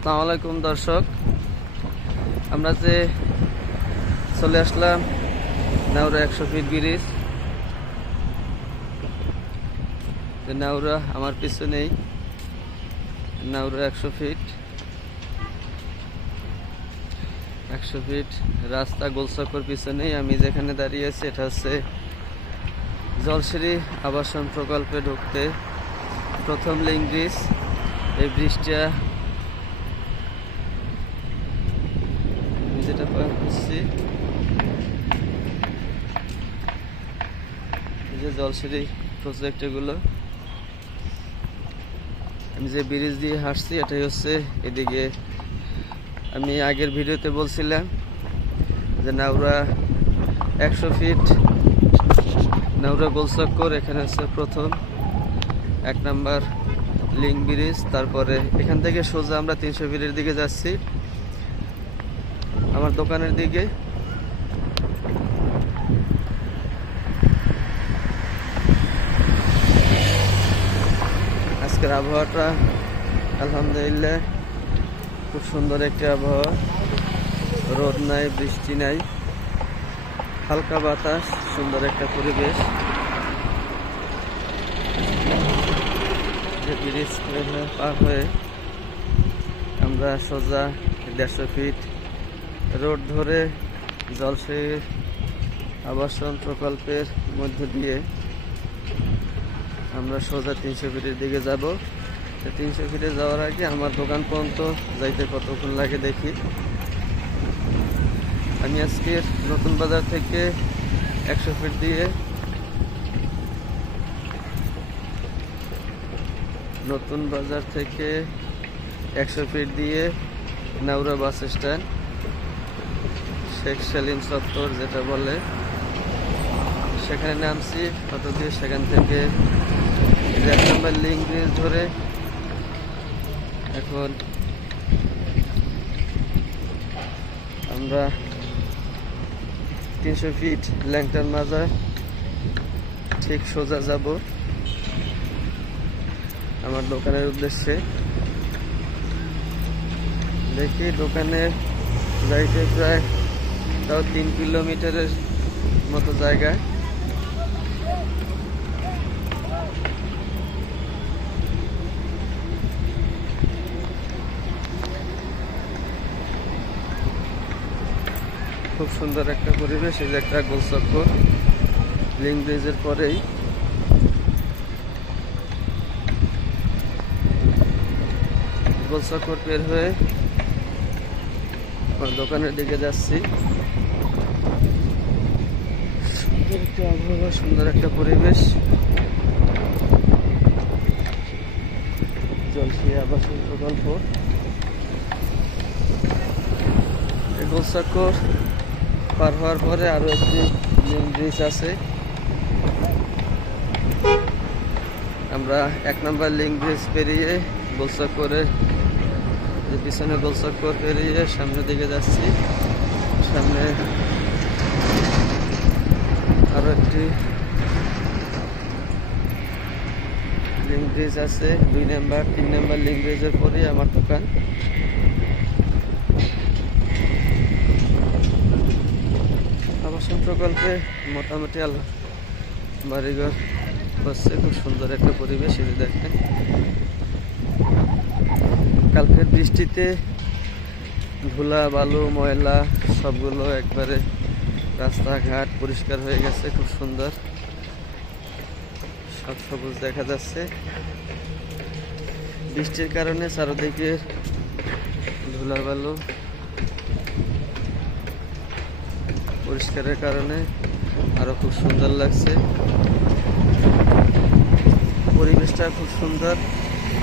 আসসালামু আলাইকুম দর্শক, আমরা যে চলে আসলাম নাউরা 100 ফিট ব্রিজ। নাউরা আমার পিছনেই, নাউরা 100 ফিট রাস্তা গোলচক্কর পিছনেই আমি যেখানে দাঁড়িয়ে আছি এটা হচ্ছে জলসিঁড়ি আবাসন প্রকল্পে ঢুকতে প্রথম লিঙ্ক ব্রিজ। এই ব্রিজটা যেটা পার করছি এই যে জলসিঁড়ি প্রজেক্ট, এগুলো আমি যে ব্রিজ দিয়ে হাঁটছি এটাই হচ্ছে এদিকে। আমি আগের ভিডিওতে বলছিলাম যে নাউরা 100 ফিট নাউরা গোলচক্কর, এখানে হচ্ছে প্রথম 1 নাম্বার লিঙ্ক ব্রিজ। তারপরে এখান থেকে সোজা আমরা 300 ফিটের দিকে যাচ্ছি আমার দোকানের দিকে। আজকের আবহাওয়াটা আলহামদুলিল্লাহ খুব সুন্দর একটি আবহাওয়া, রোদ নাই, বৃষ্টি নাই, হালকা বাতাস, সুন্দর একটা পরিবেশ। যে ব্রিজ পার হয়ে আমরা সোজা 150 ফিট রোড ধরে জলসিঁড়ি আবাসন প্রকল্পের মধ্য দিয়ে আমরা সোজা 300 ফিটের দিকে যাব। 300 ফিটে যাওয়ার আগে আমার দোকান পর্যন্ত যাইতে কতক্ষণ লাগে দেখি। আমি আজকে নতুন বাজার থেকে 100 ফিট দিয়ে নাউরা বাস স্ট্যান্ড, শেখ সেলিম চত্বর যেটা বলে, সেখানে নামছি। কত দিয়ে সেখান থেকে 1 নাম্বার লিঙ্ক ব্রিজ ধরে এখন আমরা 300 ফিট ল্যাংটার মাজার ঠিক সোজা যাব আমার দোকানের উদ্দেশ্যে। দেখি দোকানে যাইতে প্রায় তাও 3 কিলোমিটারের মতো জায়গা। খুব সুন্দর একটা পরিবেশ। এই যে একটা গোলচক্কর লিঙ্ক ব্রিজের পরেই। গোলচক্কর পের হয়ে আমার দোকানের দিকে যাচ্ছি। সুন্দর একটা আবহাওয়া, সুন্দর একটা পরিবেশ। জলসিঁড়ি আবাসন প্রকল্প। এই গোলচক্কর পার হওয়ার পরে আরো একটি লিঙ্ক ব্রিজ আছে। আমরা 1 নাম্বার লিঙ্ক ব্রিজ পেরিয়ে গোলচক্করের যে পিছনে গোলচক্কর পেরিয়ে সামনের দিকে যাচ্ছি। সামনে আরো একটি লিঙ্ক ব্রিজ আছে, 2 নাম্বার 3 নাম্বার লিঙ্ক ব্রিজের পরে আমার দোকান। আবাসন প্রকল্পে মোটামুটি বাড়িঘর হচ্ছে, খুব সুন্দর একটা পরিবেশ। এই দেখেন কালকের বৃষ্টিতে ধুলা বালু ময়লা সবগুলো একবারে রাস্তাঘাট পরিষ্কার হয়ে গেছে, খুব সুন্দর, সব সবুজ দেখা যাচ্ছে। বৃষ্টির কারণে চারদিকে ধুলা বালু পরিষ্কারের কারণে আরো খুব সুন্দর লাগছে। পরিবেশটা খুব সুন্দর,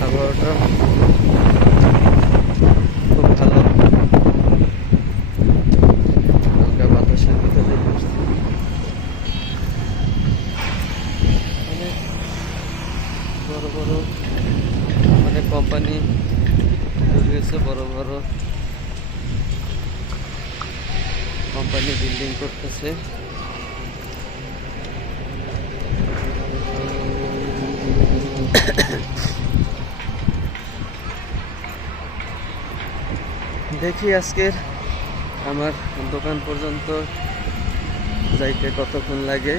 আবহাওয়াটা খুব ভালো, হালকা বাতাসের ভিতরে অনেক বড় বড় অনেক কোম্পানি রয়েছে, বড় বড় কোম্পানি বিল্ডিং করতেছে। দেখি আজকের আমার দোকান পর্যন্ত যাইতে কতক্ষণ লাগে।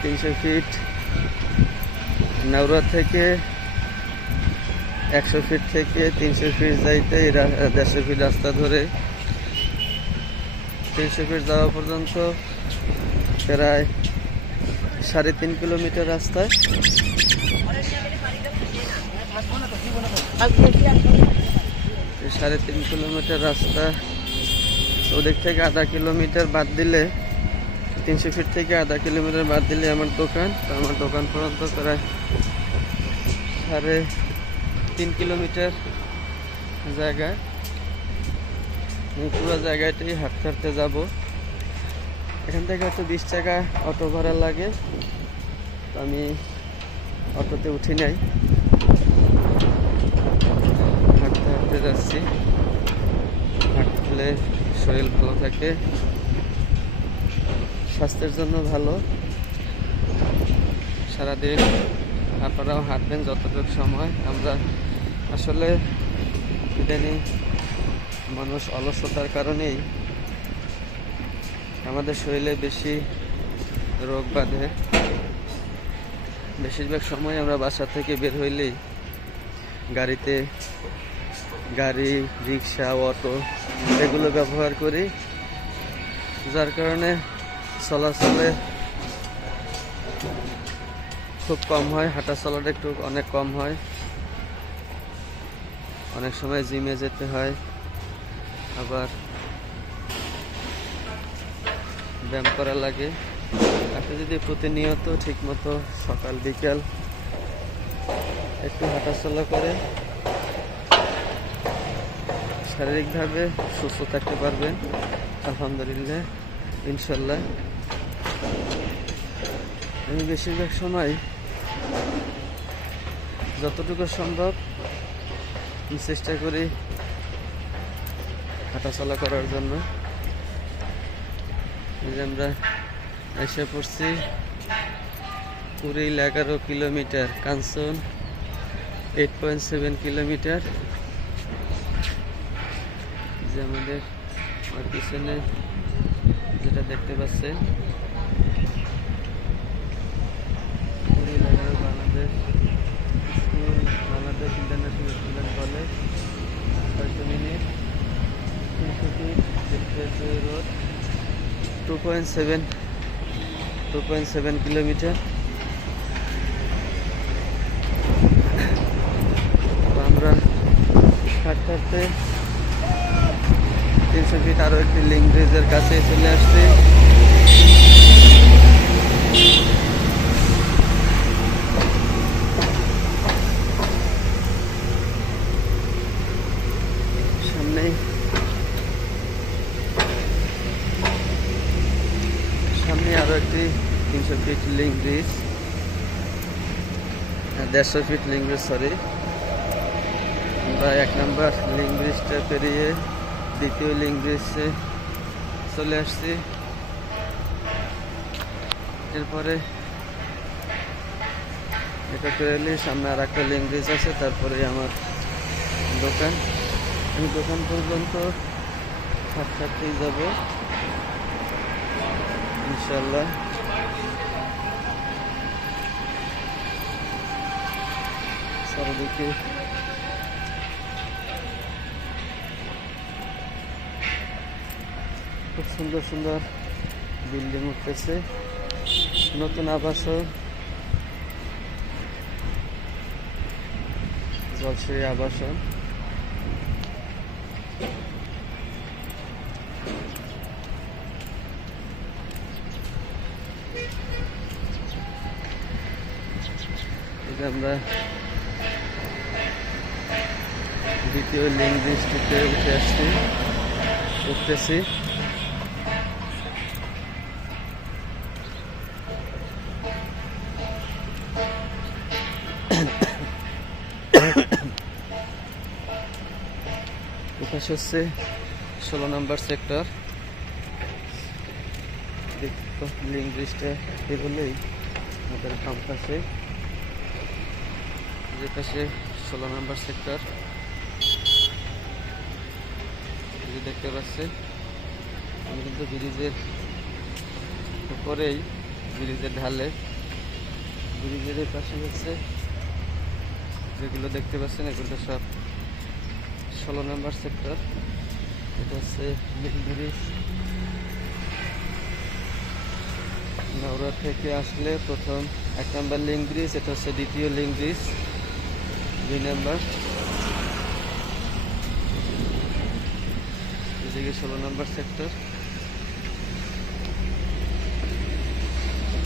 300 ফিট নাউরা থেকে, 100 ফিট থেকে 300 ফিট যাইতে 150 ফিট রাস্তা ধরে 300 ফিট যাওয়া পর্যন্ত প্রায় 3.5 কিলোমিটার রাস্তায়। 3.5 কিলোমিটার রাস্তা, ওদিক থেকে আধা কিলোমিটার বাদ দিলে, 300 ফিট থেকে আধা কিলোমিটার বাদ দিলে আমার দোকান। তো আমার দোকান পর্যন্ত প্রায় 3.5 কিলোমিটার জায়গায়। আমি পুরো জায়গাটাই হাঁটতে হাঁটতে যাবো। এখান থেকে হয়তো 20 টাকা অটো ভাড়া লাগে। তো আমি অটোতে উঠি নাই, হাঁটতে হাঁটতে যাচ্ছি। হাঁটলে শরীর ভালো থাকে, স্বাস্থ্যের জন্য ভালো। সারাদিন আপনারাও হাঁটবেন যতটুকু সময়। আমরা আসলে ইদানিং মানুষ অলসতার কারণেই আমাদের শরীরে বেশি রোগ বাঁধে। বেশিরভাগ সময় আমরা বাসা থেকে বের হইলেই গাড়ি, রিক্সা, অটো এগুলো ব্যবহার করি, যার কারণে চলাচলে খুব কম হয়, হাঁটা চলাটা একটু অনেক কম হয়। অনেক সময় জিমে যেতে হয়, আবার ব্যায়াম করা লাগে। আপনি যদি প্রতিনিয়ত ঠিকমতো সকাল বিকাল একটু হাঁটাচলা করে শারীরিকভাবে সুস্থ থাকতে পারবেন, আলহামদুলিল্লাহ, ইনশাল্লাহ। আমি বেশিরভাগ সময় যতটুকু সম্ভব চেষ্টা করি হাঁটাচলা করার জন্য। আমরা এসে পড়ছি কুড়িল 11 কিলোমিটার, কাঞ্চন 8.7 কিলোমিটার। যে আমাদের পিছনে যেটা দেখতে পাচ্ছেন Kuril 11 Bangladesh international student college, 600 minute, 300 feet expressway road, 2.7 kilometre. আমরা হাঁটতে হাঁটতে 300 ফিট আরো একটি লিঙ্ক ব্রিজের কাছে চলে আসছি। সামনে আরো একটি 300 feet link bridge, 150 feet link bridge, sorry. আমরা 1 নম্বর লিঙ্ক ব্রিজটা পেরিয়ে 2য় লিঙ্ক ব্রিজে চলে আসছি। এরপরে এটা পেরোলে সামনে আর একটা লিঙ্ক ব্রিজ আছে, তারপরে আমার দোকান। আমি দোকান পর্যন্ত হাঁটতেই যাব ইনশাল্লাহ। চারিদিকে খুব সুন্দর সুন্দর বিল্ডিং উঠতেছে, নতুন আবাসন, জলশ্রী আবাসন। আমরা 2য় লিঙ্ক ব্রিজটিতে উঠতেছি। এপাশে হচ্ছে 16 নম্বর সেক্টর। লিঙ্ক ব্রিজটা এগুলোই আমাদের ক্যাম্পাসে, যে পাশে 16 নম্বর সেক্টর। যে দেখতে পাচ্ছেন আমি কিন্তু ব্রিজের উপরেই, ব্রিজের ঢালে, ব্রিজের এই পাশে হচ্ছে যেগুলো দেখতে পাচ্ছেন এগুলো সব 16 নম্বর সেক্টর। এটা হচ্ছে মিল ব্রিজ। নওরা থেকে আসলে প্রথম 1 নম্বর লিঙ্ক ব্রিজ, এটা হচ্ছে দ্বিতীয় লিঙ্ক ব্রিজ 2 নম্বর, এদিকে 16 নম্বর সেক্টর।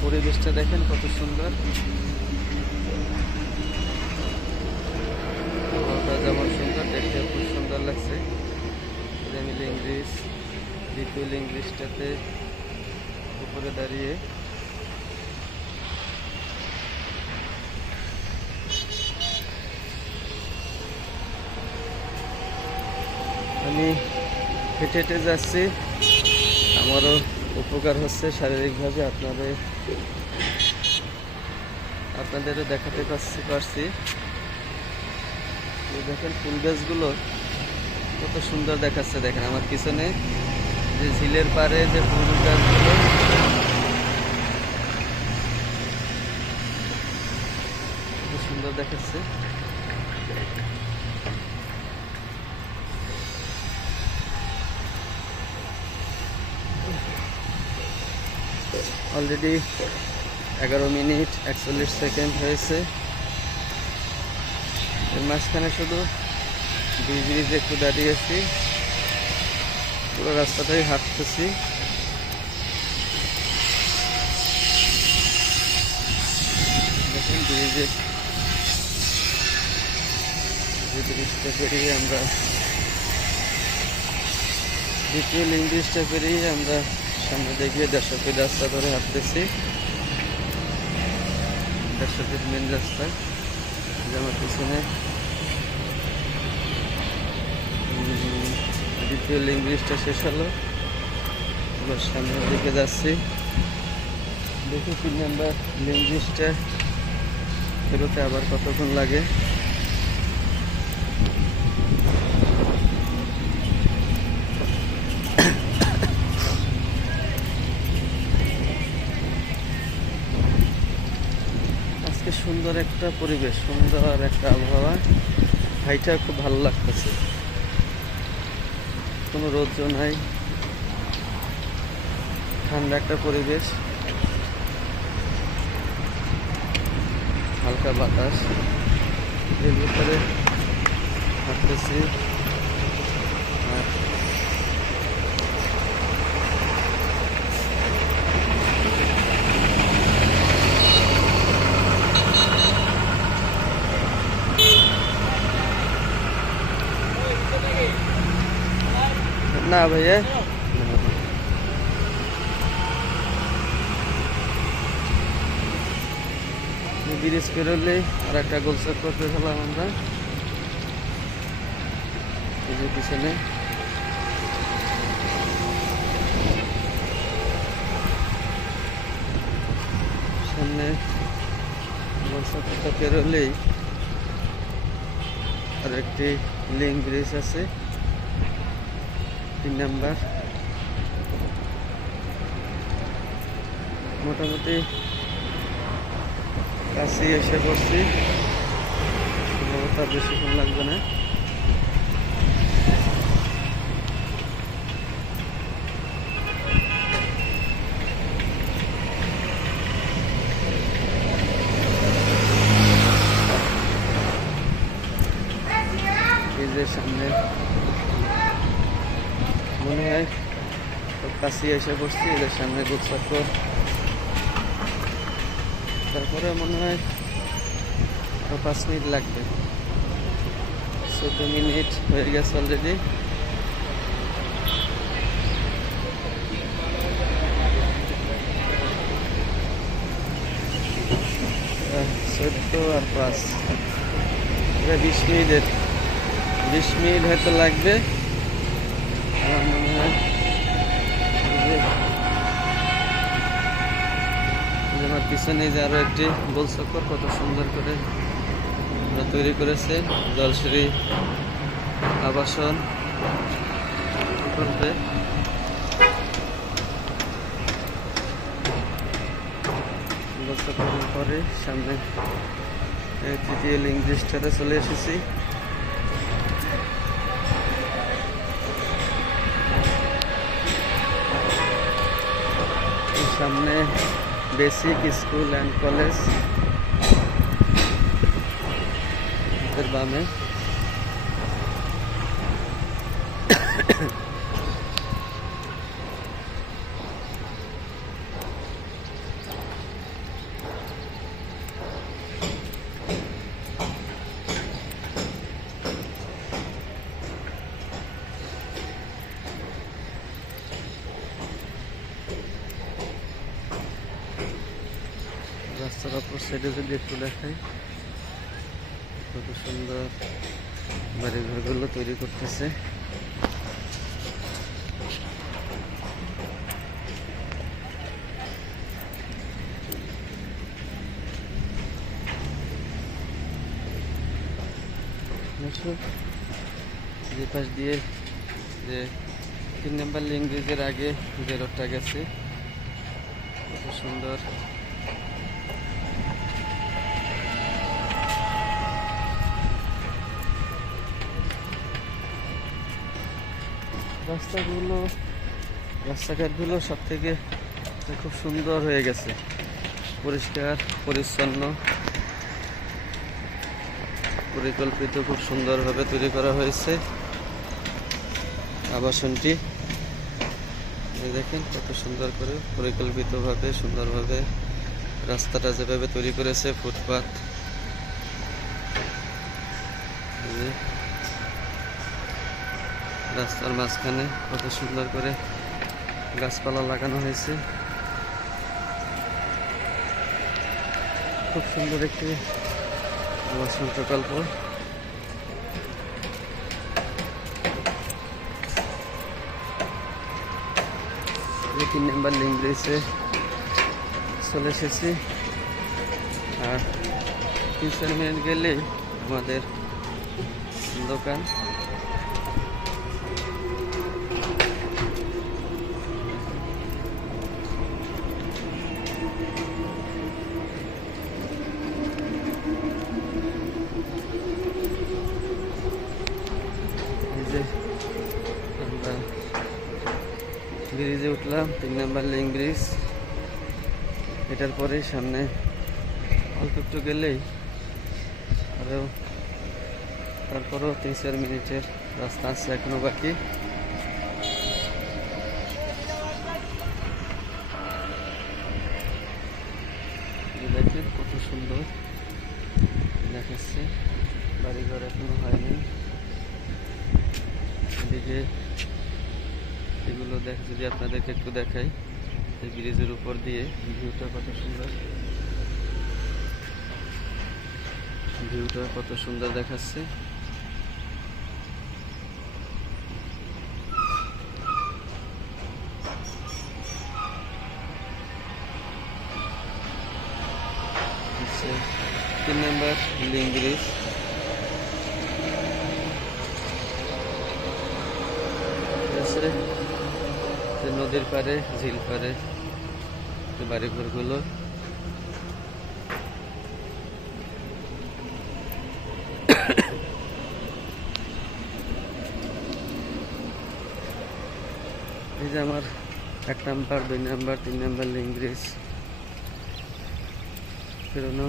পরিবেশটা দেখেন কত সুন্দর, যেমন সুন্দর দেখতে খুব সুন্দর লাগছে। আমি লিঙ্ক ব্রিজ, দ্বিতীয় লিঙ্ক ব্রিজটাতে উপরে দাঁড়িয়ে আমি হেঁটে হেঁটে যাচ্ছি, আমারও উপকার হচ্ছে শারীরিকভাবে, আপনাদেরও দেখাতে পারছি। দেখেন ফুল গাছগুলো কত সুন্দর দেখাচ্ছে। দেখেন আমার পিছনে যে ঝিলের পাড়ে যে ফুল গাছগুলো কত সুন্দর দেখাচ্ছে। অলরেডি 11 মিনিট 41 সেকেন্ড হয়েছে। এর মাঝখানে শুধু ব্রিজে একটু দাঁড়িয়েছি, পুরো রাস্তাটাই হাঁটতেছি। দেখুন ব্রিজটা পেরিয়ে আমরা, দ্বিতীয় লিঙ্ক ব্রিজটা পেরিয়ে আমরা সামনে দেখিয়ে 150 ফিট রাস্তা ধরে হাঁটতেছি। 150 ফিট মেন রাস্তা, আমার পিছনে দ্বিতীয় লিঙ্ক ব্রিজটা শেষ হলো, এবার সামনের দিকে যাচ্ছি। দেখি 3 নম্বর লিঙ্ক ব্রিজটা বেরোতে আবার কতক্ষণ লাগে। আজকে সুন্দর একটা পরিবেশ, সুন্দর একটা আবহাওয়া, হাইটা খুব ভালো লাগতেছে, কোনো রৌদ্র নাই, ঠান্ডা একটা পরিবেশ, হালকা বাতাস, এর ভিতরে হাঁটতেছি। আর না ভাইয়া, ব্রিজ পেরোলে আর একটা গোলচক করতে ফেলাম আমরা, এই যে পিছনে। সামনে গোলচকটা পেরোলেই আর একটি লিঙ্ক ব্রিজ আছে 3 নাম্বার। মোটামুটি কাছে এসে পড়ছি, সম্ভবত আর বেশিক্ষণ লাগবে না। ব্রিজের সামনে মনে হয় কাছে এসে পড়ছি, এদের সামনে গোলচক্কর, তারপরে মনে হয় আরো 5 মিনিট লাগবে। 14 মিনিট হয়ে গেছে অলরেডি। আর 5, 20 মিনিটের 20 মিনিট হয়তো লাগবে আমার মনে হয়। আমার পিছনে যে আরো একটি গোলচক্কর কত সুন্দর করে তৈরি করেছে, জলশ্রী আবাসন করবে। বস্তা করার পরে সামনে তৃতীয় লিঙ্ক ব্রিজটাতে চলে এসেছি। সামনে বেসিক স্কুল অ্যান্ড কলেজ, বামে রাস্তার অপর সাইডে যদি একটু দেখাই, কত সুন্দর বাড়ি ঘরগুলো তৈরি করতেছে। যে পাশ দিয়ে যে 3 নম্বর লিঙ্ক ব্রিজের আগে যে রোডটা গেছে, কত সুন্দর। রাস্তাঘাটগুলো সব থেকে খুব সুন্দর হয়ে গেছে, পরিষ্কার পরিচ্ছন্ন, পরিকল্পিত, খুব সুন্দরভাবে তৈরি করা হয়েছে আবাসনটি। দেখেন কত সুন্দর করে পরিকল্পিতভাবে সুন্দরভাবে রাস্তাটা যেভাবে তৈরি করেছে, ফুটপাত, রাস্তার মাঝখানে কত সুন্দর করে গাছপালা লাগানো হয়েছে। খুব সুন্দর একটি আবাসন প্রকল্প। 3 নম্বর লিঙ্ক ব্রিজে চলে এসেছি, আর 3-4 মিনিট গেলেই আমাদের দোকান। আমরা ব্রিজে উঠলাম, 3 নম্বর লিঙ্ক ব্রিজ। এটার পরে সামনে অল্প একটু গেলেই আরও, তারপরেও 3-4 মিনিটের রাস্তা আছে এখনো বাকি। দেখেন কত সুন্দর দেখাচ্ছে, বাড়িঘর এখনো হয়নি। এদিকে এগুলো যদি আপনাদেরকে একটু দেখাই, এই ব্রিজের উপর দিয়ে ভিউটা কত সুন্দর, ভিউটা কত সুন্দর দেখাচ্ছে। আচ্ছা, 3 নম্বর লিঙ্ক ব্রিজ। নদীর পাড়ে, ঝিল পাড়ে বাড়িঘরগুলো। এই যে আমার 1 নম্বর, 2 নম্বর, 3 নম্বর লিঙ্ক ব্রিজ পেরোনো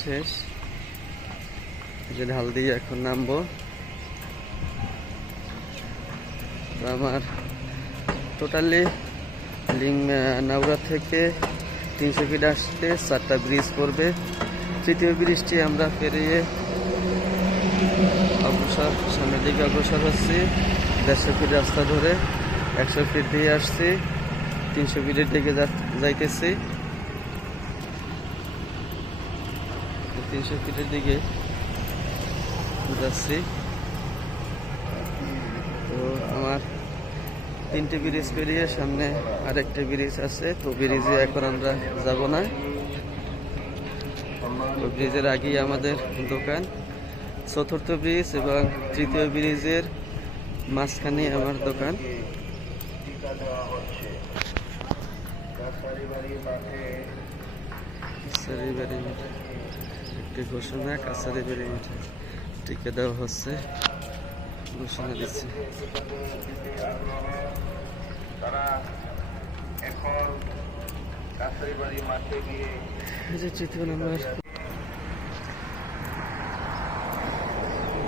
শেষ। যে ঢাল দিয়ে এখন নামবো। আমার টোটালি নাউরা থেকে 300 ফিট আসতে 4টা ব্রিজ পড়বে। তৃতীয় ব্রিজটি আমরা পেরিয়ে অগ্রসর, সামনের দিকে অগ্রসর হচ্ছি। 150 ফিট রাস্তা ধরে 100 ফিট দিয়ে আসছি, 300 ফিটের দিকে যাইতেছি। 300 ফিটের দিকে যাচ্ছি। তো আমার 3টে ব্রিজ পেরিয়ে সামনে আরেকটা ব্রিজ আছে, তো ব্রিজে এখন আমরা যাব না। তো ব্রিজের আগেই আমাদের দোকান। 4র্থ ব্রিজ এবং 3য় ব্রিজের মাঝখানে আমার দোকান। একটি ঘোষণা, কাছারি বাড়ি মাঠে টিকা দেওয়া হচ্ছে, ঘোষণা দিচ্ছে।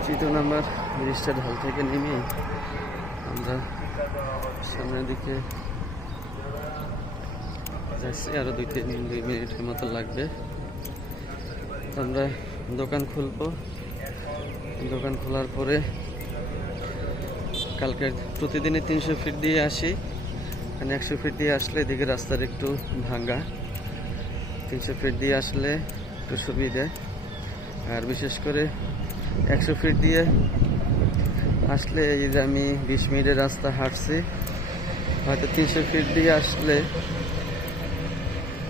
তৃতীয় নাম্বার ব্রিজটা ঢাল থেকে নেমে আমরা সামনের দিকে যাচ্ছি। আরো 2 মিনিটের মতো লাগবে। আমরা দোকান খুলবো। দোকান খোলার পরে কালকে প্রতিদিনই 300 ফিট দিয়ে আসি, এখানে 100 ফিট দিয়ে আসলে এদিকে রাস্তার একটু ভাঙ্গা, 300 ফিট দিয়ে আসলে একটু সুবিধা। আর বিশেষ করে 100 ফিট দিয়ে আসলে এই যে আমি 20 মিনিটের রাস্তা হাঁটছি, হয়তো 300 ফিট দিয়ে আসলে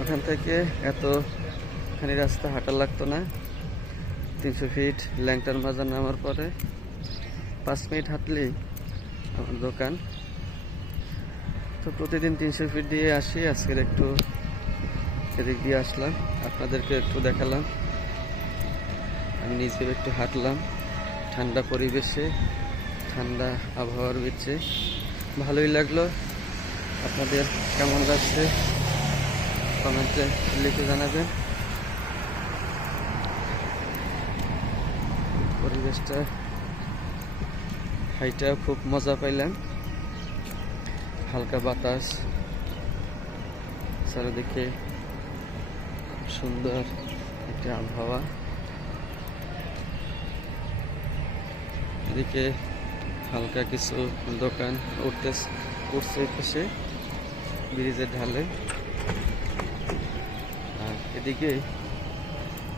ওখান থেকে এতখানি রাস্তা হাঁটা লাগতো না। 300 ফিট ল্যাংটার বাজার নামার পরে 5 মিনিট হাঁটলেই আমার দোকান। তো প্রতিদিন 300 ফিট দিয়ে আসি, আজকের একটু এদিক দিয়ে আসলাম, আপনাদেরকে একটু দেখালাম। আমি নিজেও একটু হাঁটলাম ঠান্ডা পরিবেশে, ঠান্ডা আবহাওয়ার বিচ্ছে, ভালোই লাগলো। আপনাদের কেমন লাগছে কমেন্টে লিখে জানাবেন। পরিবেশটা হাইটা খুব মজা পাইলাম, হালকা বাতাস, চারিদিকে সুন্দর একটা আবহাওয়া। এদিকে হালকা কিছু দোকান উঠছে পাশে ব্রিজের ঢালে। আর এদিকে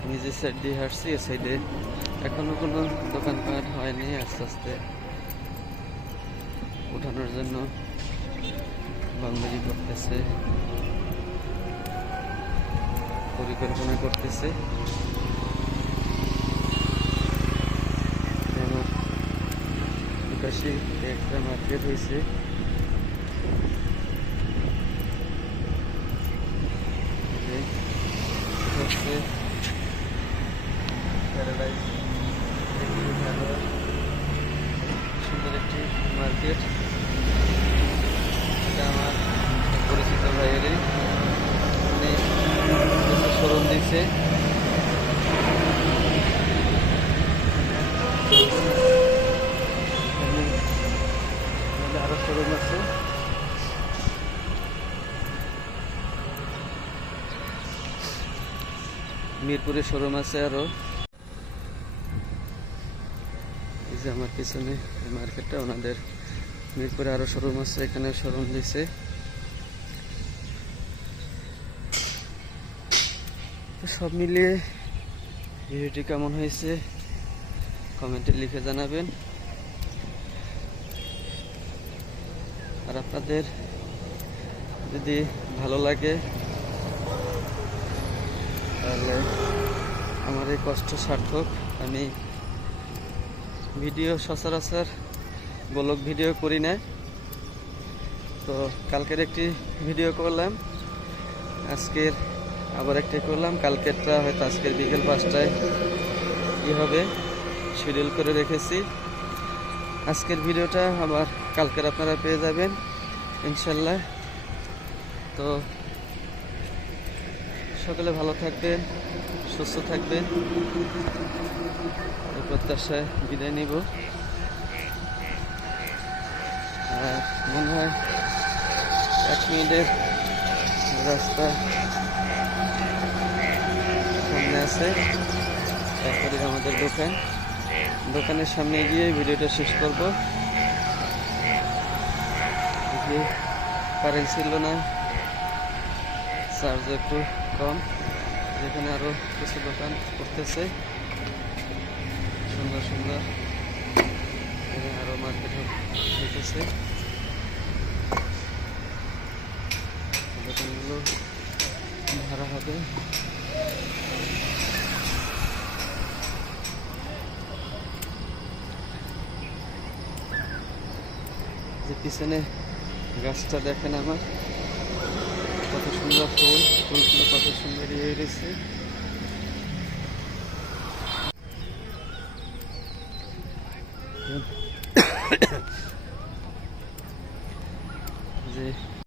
আমি যে সাইড দিয়ে হাঁটছি, এ সাইডে এখনো কোনো দোকানপাট হয়নি। আস্তে আস্তে উঠানোর জন্য বাউন্ডারি করতেছে, পরিকল্পনা করতেছে। পাশে একটা মার্কেট হয়েছে, সুন্দর একটি মার্কেট। এটা আমার পরিচিত ভাইয়েরই, উনি শোরুম দিচ্ছে। আরো শোরুম আছে, মিরপুরে শোরুম আছে আরো। এই যে আমার পিছনে মার্কেটটা, ওনাদের মিরপুরে আরো শোরুম আছে, এখানে শোরুম দিছে। সব মিলিয়ে ভিডিওটি কেমন হয়েছে কমেন্টে লিখে জানাবেন। আর আপনাদের যদি ভালো লাগে তাহলে আমার এই কষ্ট সার্থক। আমি ভিডিও সচরাচর ব্লগ ভিডিও করি না, তো কালকের একটি ভিডিও করলাম, আজকের আবার একটি করলাম। কালকেরটা হয়তো আজকের বিকেল 5টায় কি হবে শিডিউল করে রেখেছি। আজকের ভিডিওটা আবার কালকের আপনারা পেয়ে যাবেন ইনশাল্লাহ। তো সকলে ভালো থাকবেন, সুস্থ থাকবেন, এই প্রত্যাশায় বিদায় নিব। আর মনে হয় 1 মিনিটের রাস্তা সামনে আছে, তারপরে আমাদের দোকানের সামনে গিয়ে ভিডিওটা শেষ করব। কারেন্ট ছিল না, চার্জ একটু কম, যেখানে আরো কিছু দোকান করতেছে সুন্দর সুন্দর, এখানে আরো মার্কেট হইতেছে, দোকানগুলো ভাড়া হবে। যে পিছনে গাছটা দেখেন আমার কত সুন্দর ফুল, ফুলগুলো কত সুন্দর হয়ে রয়েছে।